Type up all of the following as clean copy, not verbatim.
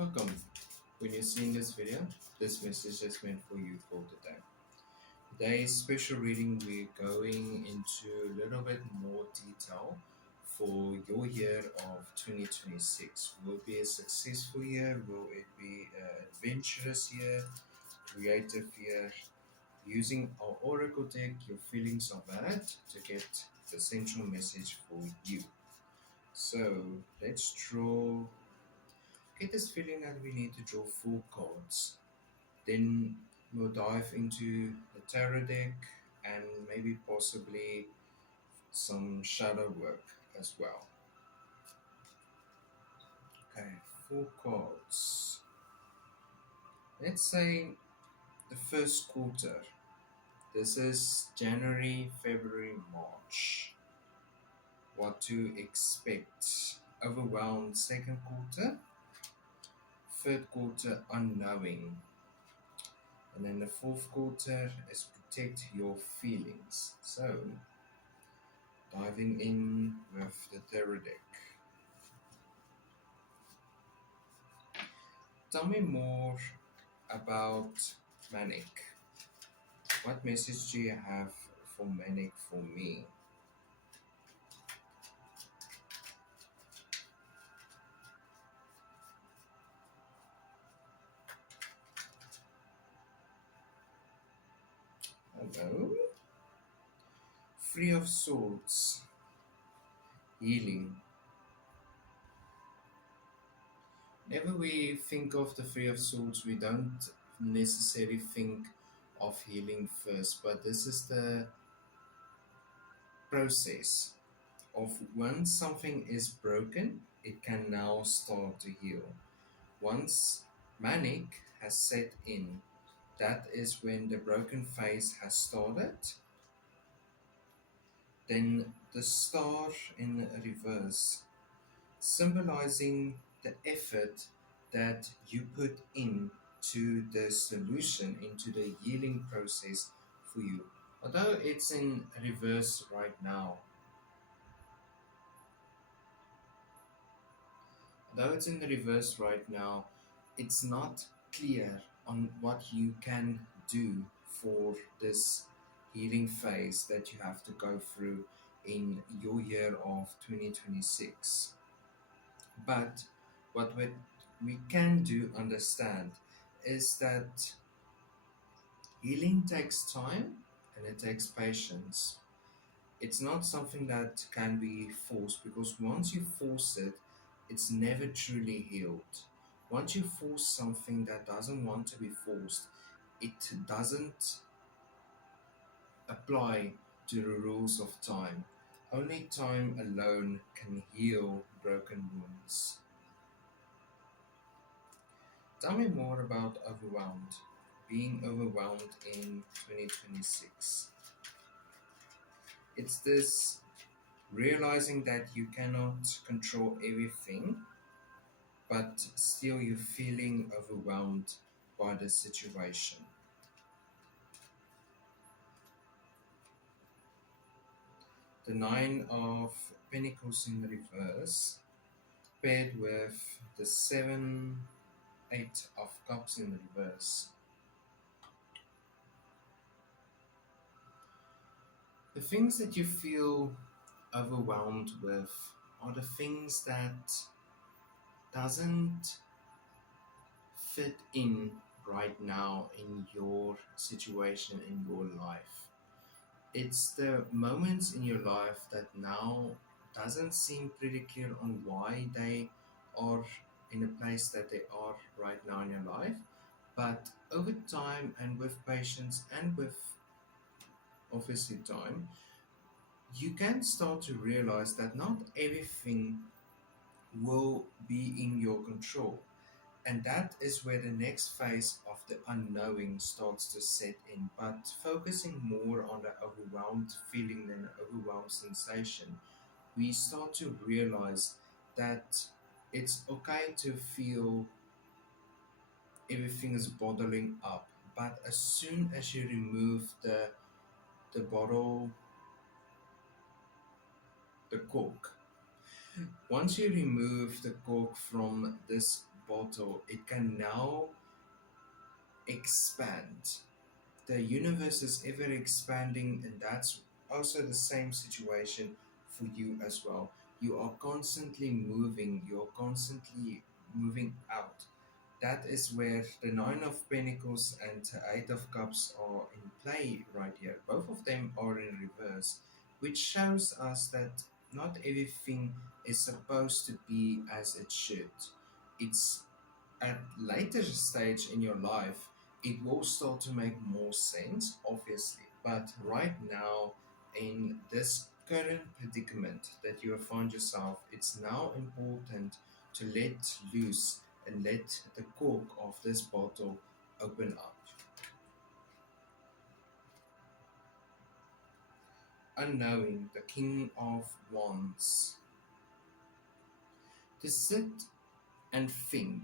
Welcome. When you're seeing this video, this message is meant for you for today. Today's special reading, we're going into a little bit more detail for your year of 2026. Will it be a successful year? Will it be an adventurous year? Creative year? Using our oracle deck, your feelings of that to get the central message for you. So let's draw. Get this feeling that we need to draw 4 cards. Then we'll dive into the tarot deck and maybe possibly some shadow work as well. Okay, 4 cards. Let's say the first quarter. This is January, February, March. What to expect? Overwhelmed second quarter. Third quarter, unknowing. And then the fourth quarter is protect your feelings. So, diving in with the tarot deck. Tell me more about manic. What message do you have for manic for me? Hello? Three of Swords. Healing. Whenever we think of the Three of Swords, we don't necessarily think of healing first, but this is the process of once something is broken, it can now start to heal. Once manic has set in, that is when the broken phase has started. Then the star in reverse, symbolizing the effort that you put into the solution, into the healing process for you. Although it's in reverse right now, it's not clear on what you can do for this healing phase that you have to go through in your year of 2026. But what we can do understand is that healing takes time and it takes patience. It's not something that can be forced, because once you force it, it's never truly healed. Once you force something that doesn't want to be forced, it doesn't apply to the rules of time. Only time alone can heal broken wounds. Tell me more about overwhelmed. Being overwhelmed in 2026. It's this realizing that you cannot control everything, but still you're feeling overwhelmed by the situation. The Nine of Pentacles in reverse, paired with the Eight of Cups in reverse. The things that you feel overwhelmed with are the things that doesn't fit in right now in your situation, in your life. It's the moments in your life that now doesn't seem pretty clear on why they are in a place that they are right now in your life. But over time and with patience and with obviously time, you can start to realize that not everything will be in your control. And that is where the next phase of the unknowing starts to set in. But focusing more on the overwhelmed feeling than the overwhelmed sensation, we start to realize that it's okay to feel everything is bottling up. But as soon as you remove the bottle, the cork, once you remove the cork from this bottle, it can now expand. The universe is ever expanding, and that's also the same situation for you as well. You are constantly moving, you're constantly moving out. That is where the Nine of Pentacles and the Eight of Cups are in play right here. Both of them are in reverse, which shows us that not everything is supposed to be as it should. It's at later stage in your life, it will start to make more sense, obviously. But right now, in this current predicament that you have found yourself, it's now important to let loose and let the cork of this bottle open up. Unknowing, the King of Wands. To sit and think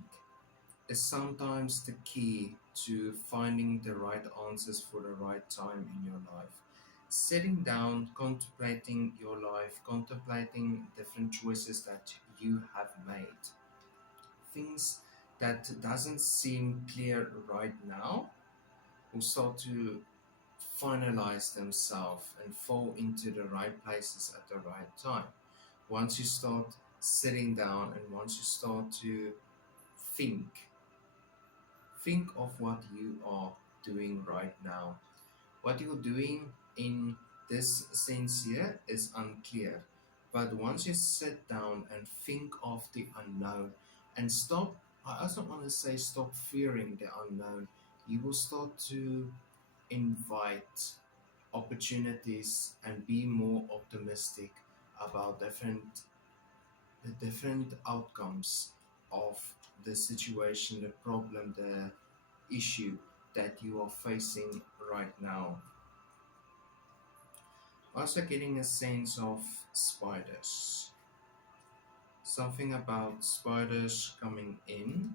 is sometimes the key to finding the right answers for the right time in your life. Sitting down, contemplating your life, contemplating different choices that you have made. Things that doesn't seem clear right now will start to finalize themselves and fall into the right places at the right time. Once you start sitting down and once you start to think think of what you are doing right now. What you're doing in this sense here is unclear. But once you sit down and think of the unknown and stop, I also want to say, stop fearing the unknown, you will start to invite opportunities and be more optimistic about the different outcomes of the situation, the problem, the issue that you are facing right now. Also, getting a sense of spiders. Something about spiders coming in,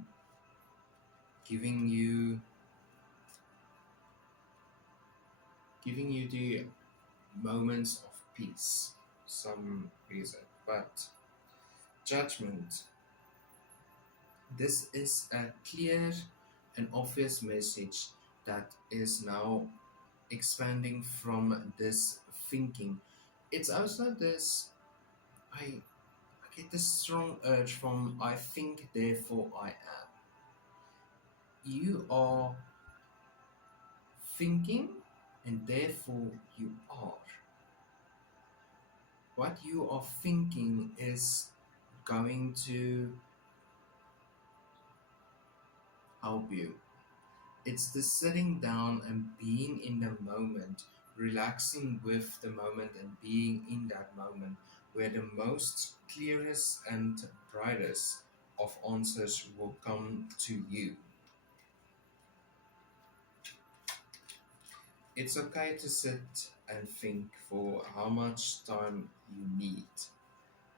giving you the moments of peace, some reason. But judgment. This is a clear and obvious message that is now expanding from this thinking. It's also this I get this strong urge from I think therefore I am. You are thinking and therefore you are. What you are thinking is going to help you. It's the sitting down and being in the moment, relaxing with the moment and being in that moment where the most clearest and brightest of answers will come to you. It's okay to sit and think for how much time you need.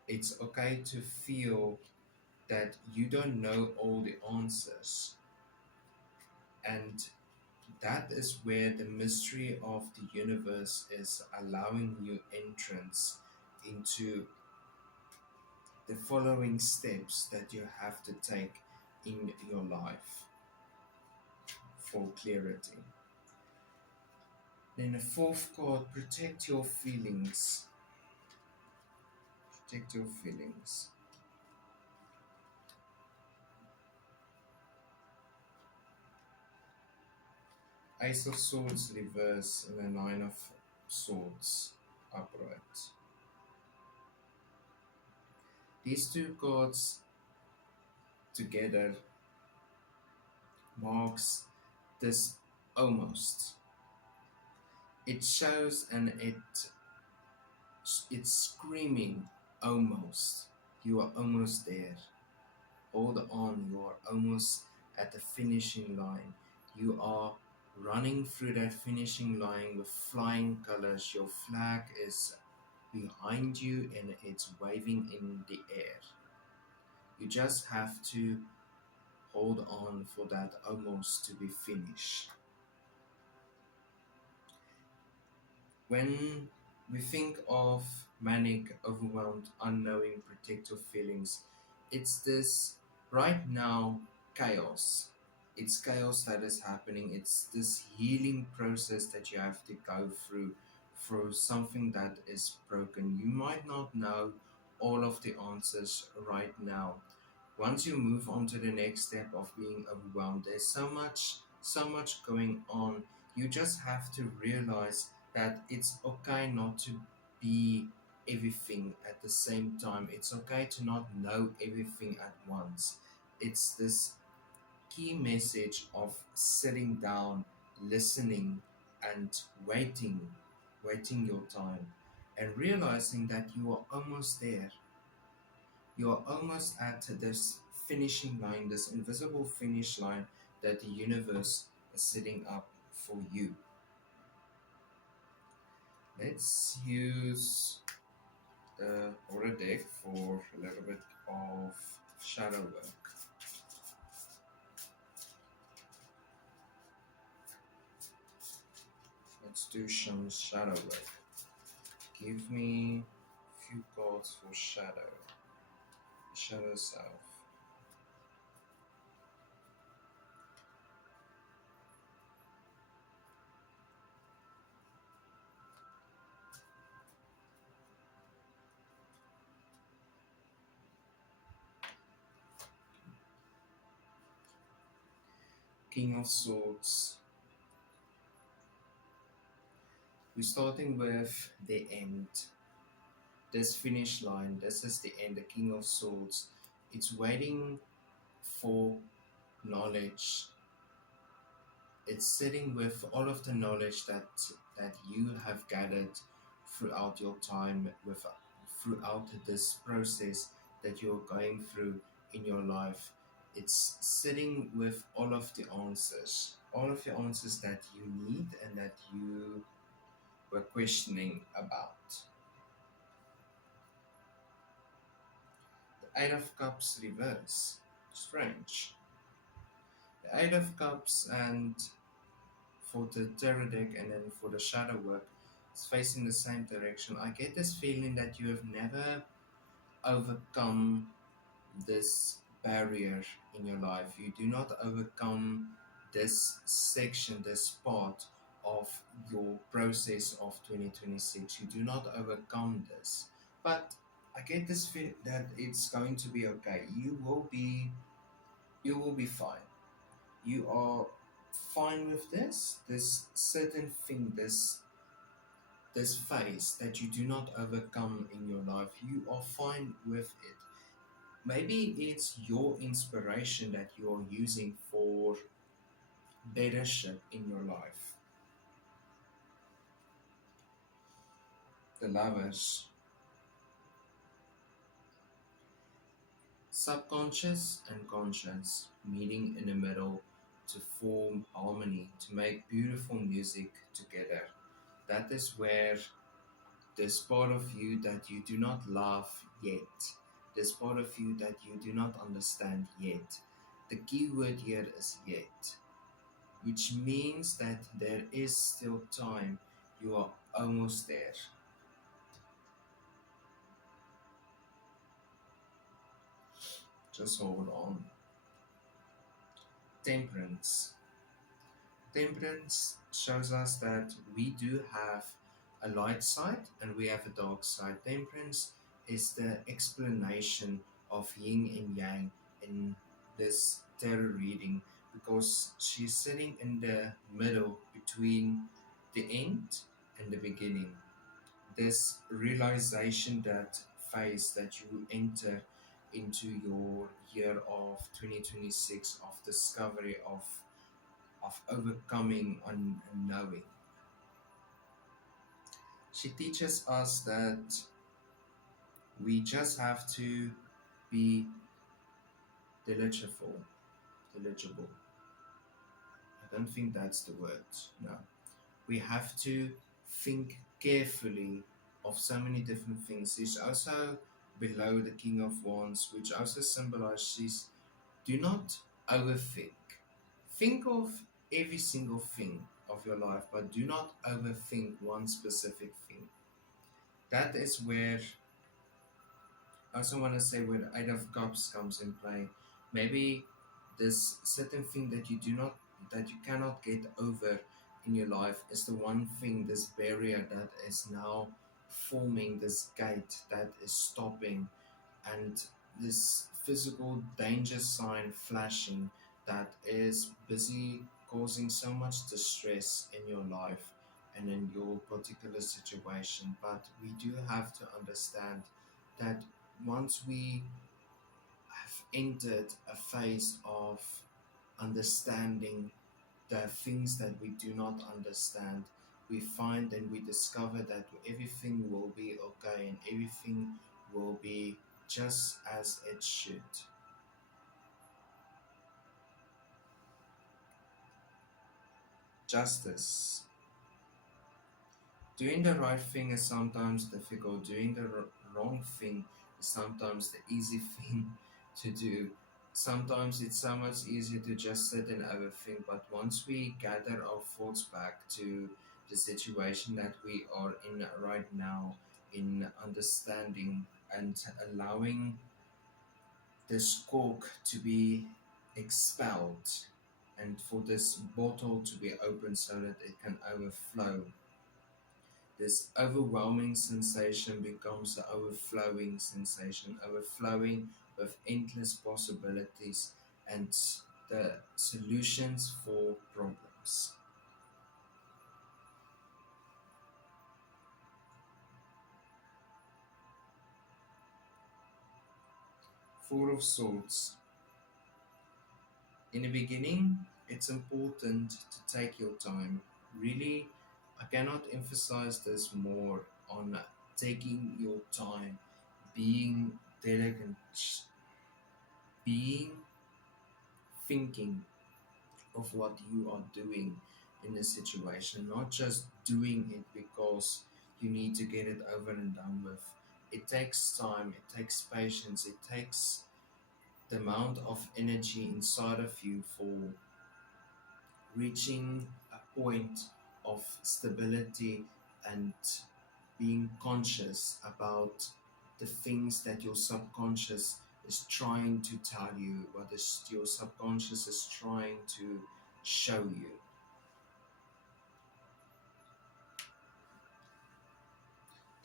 It's okay to feel that you don't know all the answers. And that is where the mystery of the universe is allowing you entrance into the following steps that you have to take in your life for clarity. Then the fourth card, protect your feelings. Protect your feelings. Ace of Swords reverse and a Nine of Swords upright. These two cards together marks this almost. It shows and it's screaming almost. You are almost there. Hold on, you are almost at the finishing line. You are running through that finishing line with flying colors. Your flag is behind you and it's waving in the air. You just have to hold on for that almost to be finished. When we think of manic, overwhelmed, unknowing, protective feelings, it's this right now, chaos. It's chaos that is happening. It's this healing process that you have to go through for something that is broken. You might not know all of the answers right now. Once you move on to the next step of being overwhelmed, there's so much going on. You just have to realize that it's okay not to be everything at the same time. It's okay to not know everything at once. It's this key message of sitting down, listening, and waiting, waiting your time, and realizing that you are almost there. You are almost at this finishing line, this invisible finish line that the universe is setting up for you. Let's use the Aura deck for a little bit of shadow work. Let's do some shadow work. Give me a few cards for shadow. Shadow self. King of Swords. We're starting with the end. This finish line, this is the end, the King of Swords. It's waiting for knowledge. It's sitting with all of the knowledge that you have gathered throughout your time with throughout this process that you're going through in your life. It's sitting with all of the answers that you need and that you were questioning about. The Eight of Cups reverse. Strange. The Eight of Cups and for the tarot deck and then for the shadow work, it's facing the same direction. I get this feeling that you have never overcome this barrier in your life. You do not overcome this section, this part of your process of 2026. You do not overcome this. But I get this feeling that it's going to be okay. You will be fine. You are fine with this certain thing, this phase that you do not overcome in your life. You are fine with it. Maybe it's your inspiration that you're using for bettership in your life. The Lovers. Subconscious and conscious meeting in the middle to form harmony, to make beautiful music together. That is where this part of you that you do not love yet, this part of you that you do not understand yet. The key word here is yet, which means that there is still time. You are almost there. Just hold on. Temperance. Temperance shows us that we do have a light side and we have a dark side. Temperance is the explanation of yin and yang in this tarot reading because she's sitting in the middle between the end and the beginning. This realization, that phase that you enter into your year of 2026 of discovery, of overcoming unknowing. She teaches us that we just have to be diligent, diligible. I don't think that's the word. No. We have to think carefully of so many different things. There's also below the King of Wands, which also symbolizes do not overthink. Think of every single thing of your life, but do not overthink one specific thing. That is where I also want to say where the Eight of Cups comes in play. Maybe this certain thing that you do not, that you cannot get over in your life is the one thing, this barrier that is now forming this gate that is stopping, and this physical danger sign flashing that is busy causing so much distress in your life and in your particular situation. But we do have to understand that once we have entered a phase of understanding the things that we do not understand, we find and we discover that everything will be okay and everything will be just as it should. Justice. Doing the right thing is sometimes difficult. Doing the wrong thing is sometimes the easy thing to do. Sometimes it's so much easier to just sit and overthink, but once we gather our thoughts back to the situation that we are in right now, in understanding and allowing this cork to be expelled and for this bottle to be opened so that it can overflow, this overwhelming sensation becomes an overflowing sensation, overflowing with endless possibilities and the solutions for problems. Four of Swords. In the beginning, it's important to take your time. Really, I cannot emphasize this more on taking your time, being diligent, being thinking of what you are doing in a situation, not just doing it because you need to get it over and done with. It takes time, it takes patience, it takes the amount of energy inside of you for reaching a point of stability and being conscious about the things that your subconscious is trying to tell you, what is your subconscious is trying to show you.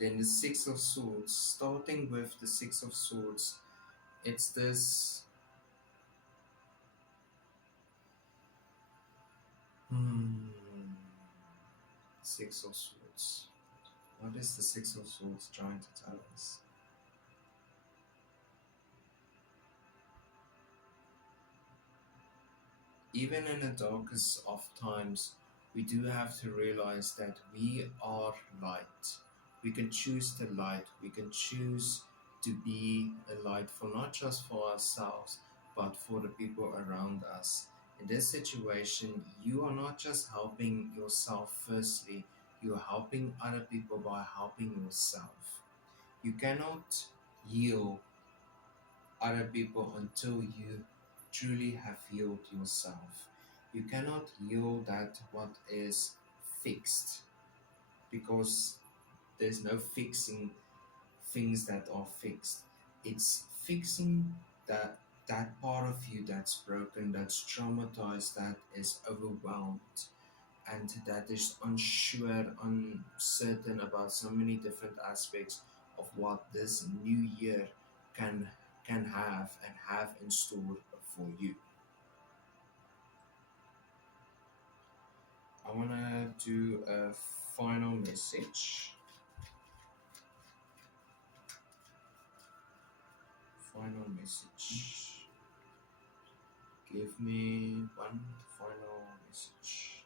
Then the Six of Swords, starting with the Six of Swords, it's this hmm, Six of Swords. What is the Six of Swords trying to tell us? Even in the darkest of times, we do have to realize that we are light. We can choose the light. We can choose to be a light for not just for ourselves, but for the people around us. In this situation, you are not just helping yourself firstly, you are helping other people by helping yourself. You cannot heal other people until you truly have healed yourself. You cannot heal that what is fixed because there's no fixing things that are fixed. It's fixing that part of you that's broken, that's traumatized, that is overwhelmed, and that is unsure, uncertain about so many different aspects of what this new year can can have and have in store for you. I wanna do a final message. Final message. Give me one final message.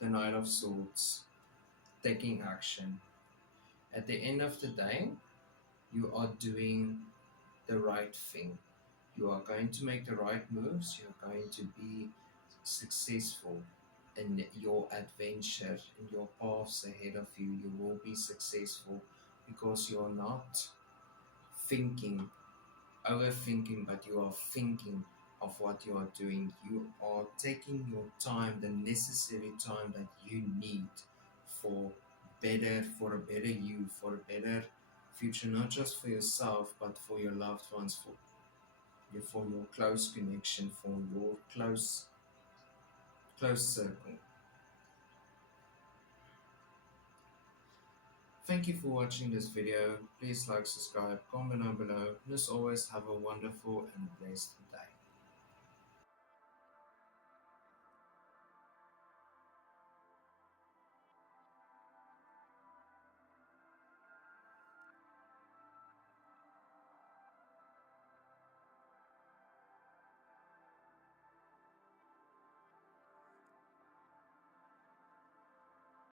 The Knight of Swords. Taking action. At the end of the day, you are doing the right thing. You are going to make the right moves. You're going to be successful in your adventure, in your paths ahead of you. You will be successful because you're not thinking, overthinking, but you are thinking of what you are doing. You are taking your time, the necessary time that you need for for a better you, for a better future, not just for yourself, but for your loved ones, for your close connection, for your close circle. Thank you for watching this video. Please like, subscribe, comment down below, and as always, have a wonderful and blessed day.